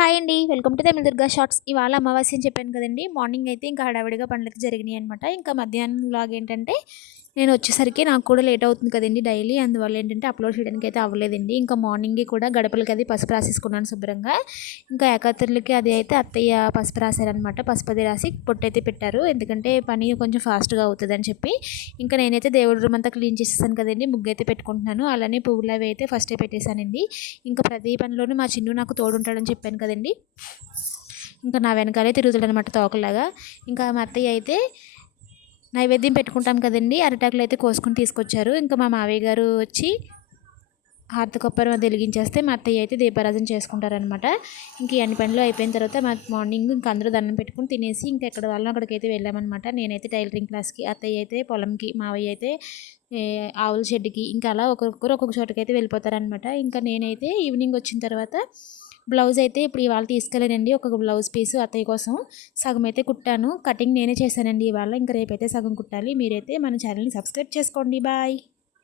Hi అండి. Welcome to Tamila Durga shorts. ఇవాళ అమావాస్య అని చెప్పాను కదండీ! మార్నింగ్ అయితే ఇంకా హడావిడిగా పనులైతే జరిగినాయనమాట. ఇంకా మధ్యాహ్నం వ్లాగ్ ఏంటంటే, నేను వచ్చేసరికి నాకు కూడా లేట్ అవుతుంది కదండీ డైలీ. అందువల్ల ఏంటంటే అప్‌లోడ్ చేయడానికి అయితే అవ్వలేదండి. ఇంకా మార్నింగే కూడా గడపలకి అది పసుపు రాసేసుకున్నాను శుభ్రంగా. ఇంకా ఏకాతరులకి అది అయితే అత్తయ్య పసుపు రాశారనమాట. పసుపు అది రాసి పొట్టయితే పెట్టారు. ఎందుకంటే పని కొంచెం ఫాస్ట్‌గా అవుతదని చెప్పి. ఇంకా నేనైతే దేవుడి రూమ్ అంతా క్లీన్ చేసేసాను కదండీ! ముగ్గయితే పెట్టుకుంటున్నాను. అలానే పువ్వులవి అయితే ఫస్టే పెట్టేశానండి. ఇంకా ప్రతి పనిలోనూ మా చిన్ను నాకు తోడుంటాడని చెప్పాను కదండీ! ఇంకా నా వెనకాలే తిరుగుతాడనమాట తోకలాగా. ఇంకా మా అత్తయ్య అయితే నైవేద్యం పెట్టుకుంటాం కదండీ! అరిటాకులు అయితే కోసుకొని తీసుకొచ్చారు. ఇంకా మా మావయ్య గారు వచ్చి హారతి కొప్పరం అది వెలిగించేస్తే మా అత్తయ్య అయితే దీపారాధన చేసుకుంటారనమాట. ఇంక ఈ అన్ని పనులు అయిపోయిన తర్వాత మార్నింగ్ ఇంక అందరూ దండం పెట్టుకొని తినేసి ఇంక ఎక్కడ వాళ్ళం అక్కడికైతే వెళ్ళామనమాట. నేనైతే టైలరింగ్ క్లాస్‌కి, అత్తయ్య అయితే పొలంకి, మావయ్య అయితే ఆవుల షెడ్‌కి ఇంకా అలా ఒక్కొక్కరు ఒక్కొక్క చోటకైతే వెళ్ళిపోతారనమాట. ఇంకా నేనైతే ఈవినింగ్ వచ్చిన తర్వాత బ్లౌజ్ అయితే ఇప్పుడు ఇవాళ తీసుకెళ్ళానండి. ఒక బ్లౌజ్ పీసు అత్తయ్య కోసం సగం అయితే కుట్టాను. కటింగ్ నేనే చేశానండి ఇవాళ. ఇంక రేపైతే సగం కుట్టాలి. మీరైతే మన ఛానల్‌ని సబ్స్క్రైబ్ చేసుకోండి. బాయ్.